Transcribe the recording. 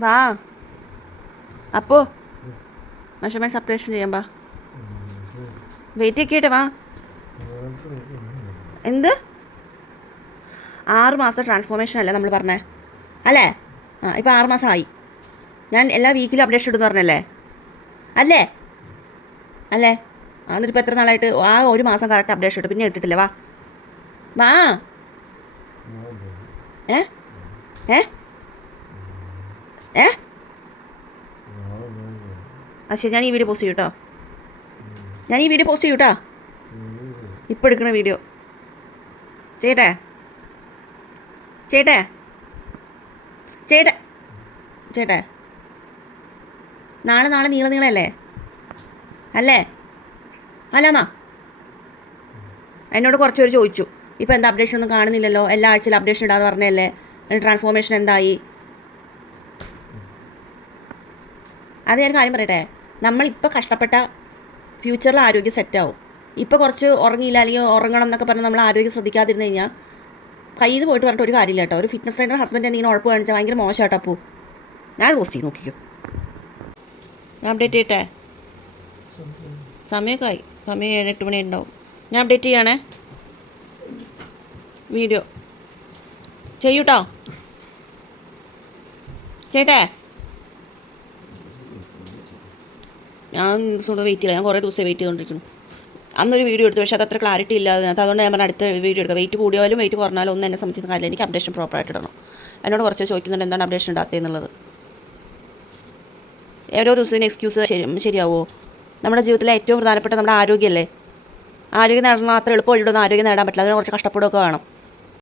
വാ. അപ്പോ. Measurement separation ചെയ്യാം വാ. വെയിറ്റ് ഒക്കെ വാ. എന്ത്? ആറ് മാസം ട്രാൻസ്ഫോർമേഷൻ അല്ലേ നമ്മൾ പറഞ്ഞേ? അല്ലേ? ആ ഇപ്പോൾ ആറ് മാസം ആയി. ഞാൻ എല്ലാ വീക്കിലും അപ്ഡേഷൻ ഇടുന്നു പറഞ്ഞല്ലേ? അല്ലേ? അല്ലേ? എന്നിട്ട് ഇപ്പോൾ എത്ര നാളായിട്ട്? ആ ഒരു മാസം കറക്റ്റ് അപ്ഡേഷൻ ഇട്ടു. പിന്നെ ഇട്ടിട്ടില്ല വാ. വാ. ഏ? ഏ? ഏ? ആ ശരി ഞാൻ ഈ വീഡിയോ പോസ്റ്റ് ചെയ്യൂട്ടോ. ഞാൻ ഈ വീഡിയോ പോസ്റ്റ് ചെയ്യും കേട്ടോ ഇപ്പോൾ എടുക്കുന്ന വീഡിയോ. ചെയ്യട്ടെ? ചെയ്യട്ടെ? ചെയ്യട്ടെ? ചെയ്യട്ടെ? നാളെ നാളെ നീള നീളല്ലേ അല്ലേ? അല്ലെന്നാ എന്നോട് കുറച്ച് പേര് ചോദിച്ചു. ഇപ്പോൾ എന്താ അപ്ഡേഷൻ ഒന്നും കാണുന്നില്ലല്ലോ? എല്ലാ ആഴ്ചയിലും അപ്ഡേഷൻ ഇടാന്ന് പറഞ്ഞല്ലേ? ട്രാൻസ്ഫോർമേഷൻ എന്തായി? അത് ഞാൻ കാര്യം പറയട്ടെ? നമ്മളിപ്പോൾ കഷ്ടപ്പെട്ട ഫ്യൂച്ചറിൽ ആരോഗ്യം സെറ്റാവും ഇപ്പോൾ കുറച്ച് ഉറങ്ങിയില്ല അല്ലെങ്കിൽ ഉറങ്ങണം എന്നൊക്കെ പറഞ്ഞ് നമ്മൾ ആരോഗ്യം ശ്രദ്ധിക്കാതിരുന്ന് കഴിഞ്ഞാൽ കയ്യിൽ പോയിട്ട് പറഞ്ഞിട്ട് ഒരു കാര്യമില്ല കേട്ടോ. ഒരു ഫിറ്റ്നസ് ട്രെയിനർ ഹസ്ബൻഡ് ഇങ്ങനെ ഉഴപ്പ് കാണിച്ചാൽ ഭയങ്കര മോശമാട്ടോ അപ്പൂ. ഞാൻ പോസ്റ്റ് ചെയ്ത് നോക്കിക്കോ. ഞാൻ അപ്ഡേറ്റ് ചെയ്യട്ടെ? സമയമൊക്കെ ആയി. സമയം ഏഴ് എട്ട് മണി ഉണ്ടാവും. ഞാൻ അപ്ഡേറ്റ് ചെയ്യണേ. വീഡിയോ ചെയ്യൂട്ടോ? ചേട്ടേ ഞാൻ ദിവസം വെയിറ്റ് ചെയ്യില്ല. ഞാൻ കുറേ ദിവസം വെയിറ്റ് ചെയ്തുകൊണ്ടിരിക്കുന്നു അന്നൊരു വീഡിയോ എടുത്തു. പക്ഷേ അത് അത്ര ക്ലാരിറ്റി ഇല്ല അതുകൊണ്ട് ഞാൻ പറഞ്ഞ അടുത്ത വീഡിയോ എടുക്കാം. വെയിറ്റ് കൂടിയാലും വെയിറ്റ് കുറഞ്ഞാലും ഒന്നും എന്നെ സംബന്ധിക്കുന്ന കാര്യമില്ല. എനിക്ക് അപ്ഡേഷൻ പ്രോപ്പറായിട്ട് ഇടണം. എന്നോട് കുറച്ച് ചോദിക്കുന്നുണ്ട് എന്താണ് അപ്ഡേഷൻ ഇടാത്തതെന്നുള്ളത് ഓരോ ദിവസവും എക്സ്ക്യൂസ് ശരി ശരിയാവോ? നമ്മുടെ ജീവിതത്തിലെ ഏറ്റവും പ്രധാനപ്പെട്ട നമ്മുടെ ആരോഗ്യമല്ലേ? ആരോഗ്യം നേടണം അത്ര എളുപ്പം ഒഴിവിടുന്ന ആരോഗ്യം നേടാൻ പറ്റില്ല. അതിന് കുറച്ച് കഷ്ടപ്പെടുകയൊക്കെ വേണം.